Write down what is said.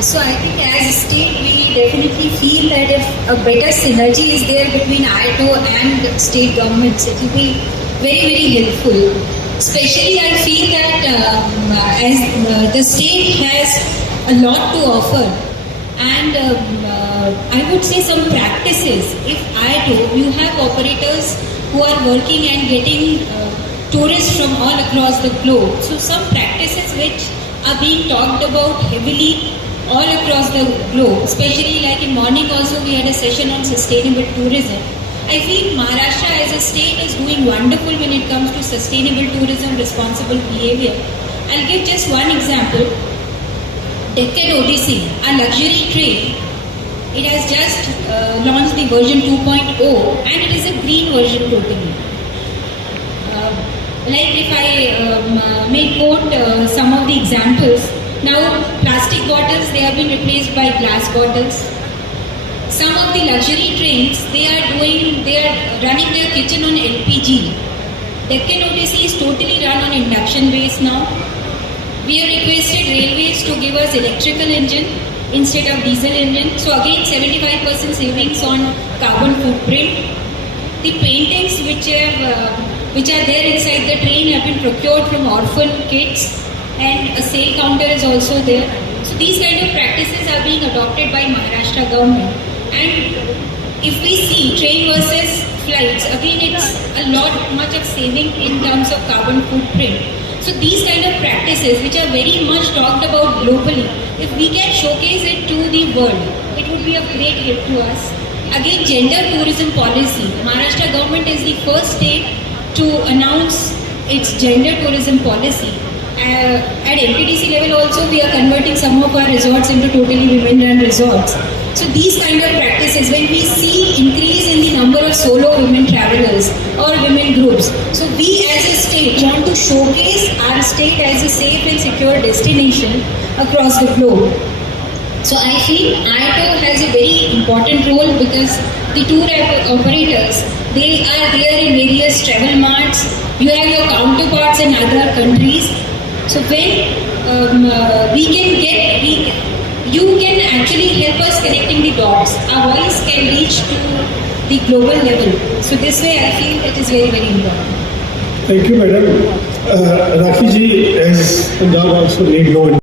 So I think as a state, we definitely feel that if a better synergy is there between IATO and state governments, it will be very, very helpful. Especially I feel that as the state has a lot to offer, and I would say some practices. If IATO, you have operators who are working and getting tourists from all across the globe. So some practices which are being talked about heavily all across the globe, especially like in morning also we had a session on sustainable tourism. I feel Maharashtra as a state is doing wonderful when it comes to sustainable tourism, responsible behavior. I'll give just one example. Deccan Odyssey, a luxury train, it has just launched the version 2.0 and it is a green version totally. Like if I may quote some of the examples, now plastic bottles, they have been replaced by glass bottles. Some of the luxury trains, they are running their kitchen on LPG. Deccan Odyssey is totally run on induction base now. We have requested railways to give us electrical engine instead of diesel engine. So again 75% savings on carbon footprint. The paintings which are there inside the train have been procured from orphan kids, and a sale counter is also there. So these kind of practices are being adopted by Maharashtra government. And if we see train versus flights, again it's a lot much of saving in terms of carbon footprint. So these kind of practices which are very much talked about globally, if we can showcase it to the world, it would be a great help to us. Again, gender tourism policy. Maharashtra government is the first state to announce its gender tourism policy. At MPDC level also, we are converting some of our resorts into totally women-run resorts. So these kind of practices, when we see increase in the number of solo women travelers or women groups, so we as a state want to showcase our state as a safe and secure destination across the globe. So I feel IATO has a very important role because the tour operators, they are there in various travel marts. You have your counterparts in other countries. So when you can actually help us connecting the dots. Our voice can reach to the global level. So this way I feel it is very, very important. Thank you, madam. Rakhi ji, as Punjab also need no